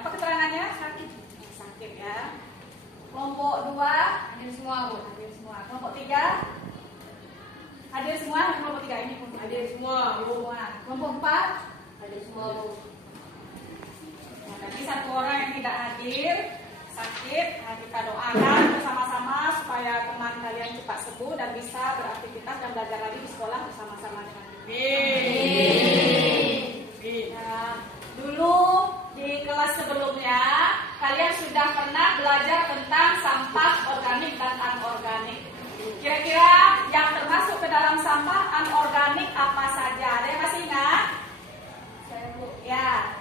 Apa keterangannya? Sakit. Sakit ya. Kelompok 2 hadir semua, Bu. Hadir semua. Kelompok 3 hadir semua. Kelompok 3 ini pun hadir semua, Bu. Kelompok 4 hadir semua, Bu. Nah, tadi satu orang yang tidak hadir sakit. Nah, kita doakan bersama-sama supaya teman kalian cepat sembuh dan bisa beraktivitas dan belajar lagi di sekolah bersama-sama dengan Nah, dulu di kelas sebelumnya kalian sudah pernah belajar tentang sampah organik dan anorganik. Kira-kira yang termasuk ke dalam sampah anorganik apa saja? Ada yang masih ingat? Saya, Bu. Ya,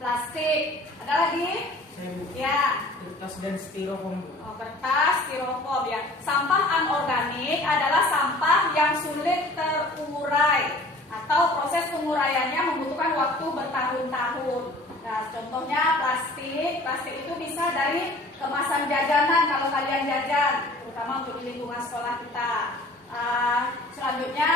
plastik. Ada lagi? Saya, Bu. Ya. Kertas dan styrofoam. Oh, kertas, styrofoam ya. Sampah anorganik adalah sampah yang sulit terurai atau proses penguraiannya membutuhkan waktu bertahun-tahun. Nah, contohnya plastik. Plastik itu bisa dari kemasan jajanan kalau kalian jajan, terutama untuk di lingkungan sekolah kita. Selanjutnya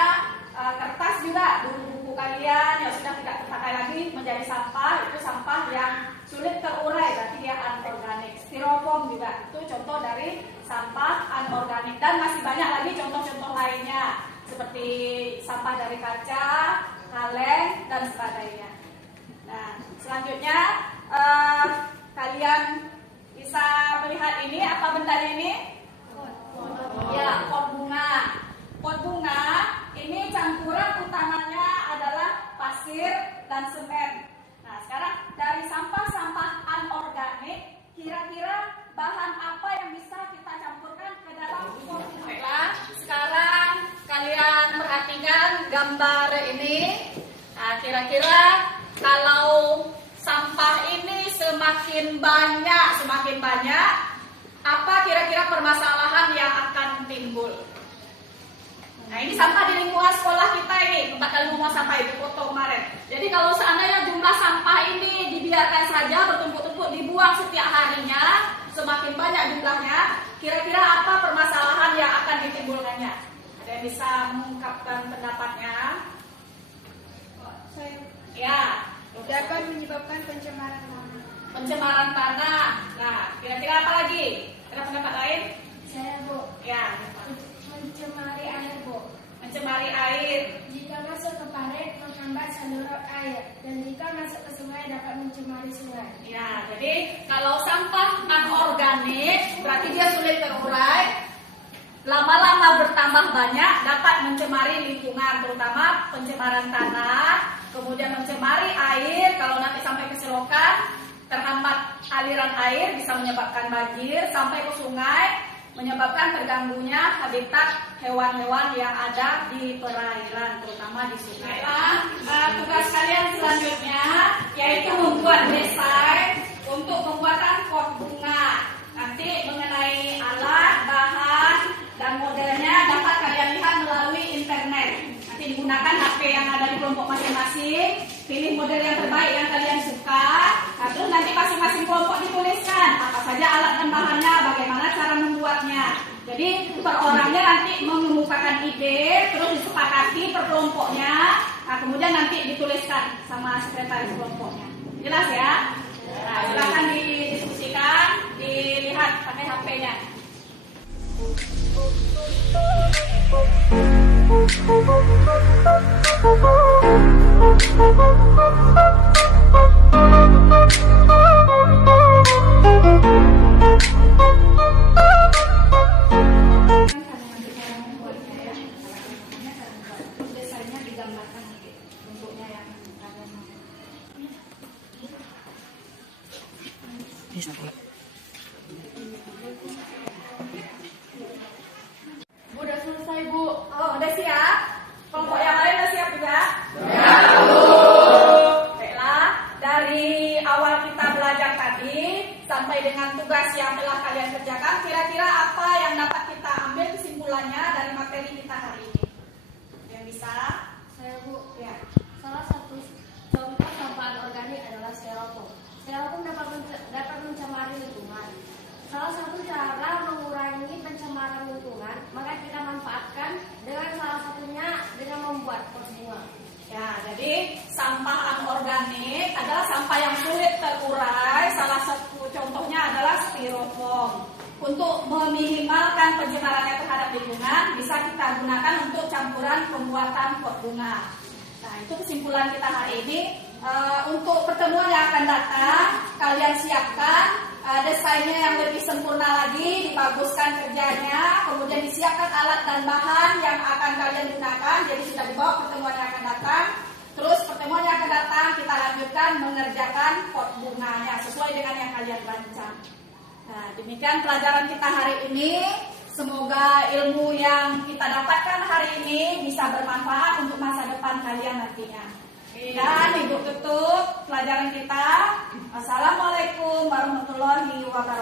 kertas juga, buku-buku kalian yang sudah tidak terpakai lagi menjadi sampah, itu sampah yang sulit terurai, berarti dia anorganik. Styrofoam juga, itu contoh dari sampah anorganik. Dan masih banyak lagi contoh-contoh lainnya, seperti sampah dari kaca, kaleng, dan sebagainya. Nah, selanjutnya kalian bisa melihat ini, apa bendanya ini? Ya, pot bunga. Pot bunga ini campuran utamanya adalah pasir dan semen. Nah, sekarang dari sampah-sampah anorganik, kira-kira bahan apa yang bisa kita campurkan ke dalam pot bunga? Baiklah, sekarang kalian perhatikan gambar ini. Nah, kira-kira kalau sampah ini semakin banyak, apa kira-kira permasalahan yang akan timbul? Nah, ini sampah di lingkungan sekolah kita ini, tempat kalian membuang sampah itu foto kemarin. Jadi kalau seandainya jumlah sampah ini dibiarkan saja bertumpuk-tumpuk dibuang setiap harinya, semakin banyak jumlahnya, kira-kira apa permasalahan yang akan ditimbulkannya? Ada yang bisa mengungkapkan pendapatnya? Ya, dapat menyebabkan pencemaran tanah. Pencemaran tanah. Nah, kira-kira apa lagi? Ada pendapat lain? Saya, Bu. Ya, Mencemari air, Bu. mencemari air. Jika masuk ke parit menghambat saluran air, dan jika masuk ke sungai dapat mencemari sungai. Ya, jadi kalau sampah anorganik berarti dia sulit terurai, lama-lama bertambah banyak, dapat mencemari lingkungan, terutama pencemaran tanah, kemudian mencemari air. Kalau nanti sampai ke selokan, terhambat aliran air, bisa menyebabkan banjir, sampai ke sungai, menyebabkan terganggunya habitat hewan-hewan yang ada di perairan, terutama di sungai. Tugas kalian selanjutnya yaitu membuat desain untuk pembuatan pot bunga. Nanti mengenai alat, bahan, dan modelnya dapat kalian lihat melalui internet. Nanti digunakan HP yang ada di kelompok masing-masing, pilih model yang terbaik yang kalian suka. Terus nanti masing-masing kelompok dituliskan apa saja alat dan bahannya, bagaimana cara membuatnya. Jadi per orangnya nanti mengemukakan ide, terus disepakati per kelompoknya. Nah, kemudian nanti dituliskan sama sekretaris kelompoknya. Jelas ya? Nah, silakan didiskusikan, dilihat pakai HP-nya. Desainnya digambarkan bentuknya yang kalian mau. Bu, udah selesai, Bu. Oh, udah siap? Kelompok yang lain udah siap juga? Baiklah, dari awal kita belajar tadi sampai dengan tugas yang telah kalian kerjakan, kira-kira apa yang dapat kita ambil kesimpulannya dari materi kita hari ini? Yang bisa? Saya, Bu. Ya. Salah satu contoh sampah anorganik adalah styrofoam. Styrofoam dapat mencemari lingkungan. Salah satu cara mengurangi pencemaran lingkungan, maka kita manfaatkan dengan salah satunya dengan membuat pot bunga. Ya, jadi sampah anorganik adalah sampah yang sulit terurai untuk meminimalkan pencemarannya terhadap lingkungan, bisa kita gunakan untuk campuran pembuatan pot bunga. Nah, itu kesimpulan kita hari ini. Untuk pertemuan yang akan datang, kalian siapkan desainnya yang lebih sempurna lagi, dibaguskan kerjanya, kemudian disiapkan alat dan bahan yang akan kalian gunakan. Jadi sudah dibawa pertemuan yang akan datang. Terus pertemuan yang akan datang kita lanjutkan mengerjakan pot bunganya sesuai dengan yang kalian rancang. Nah, demikian pelajaran kita hari ini. Semoga ilmu yang kita dapatkan hari ini bisa bermanfaat untuk masa depan kalian nantinya. Dan ibu tutup pelajaran kita. Assalamualaikum warahmatullahi wabarakatuh.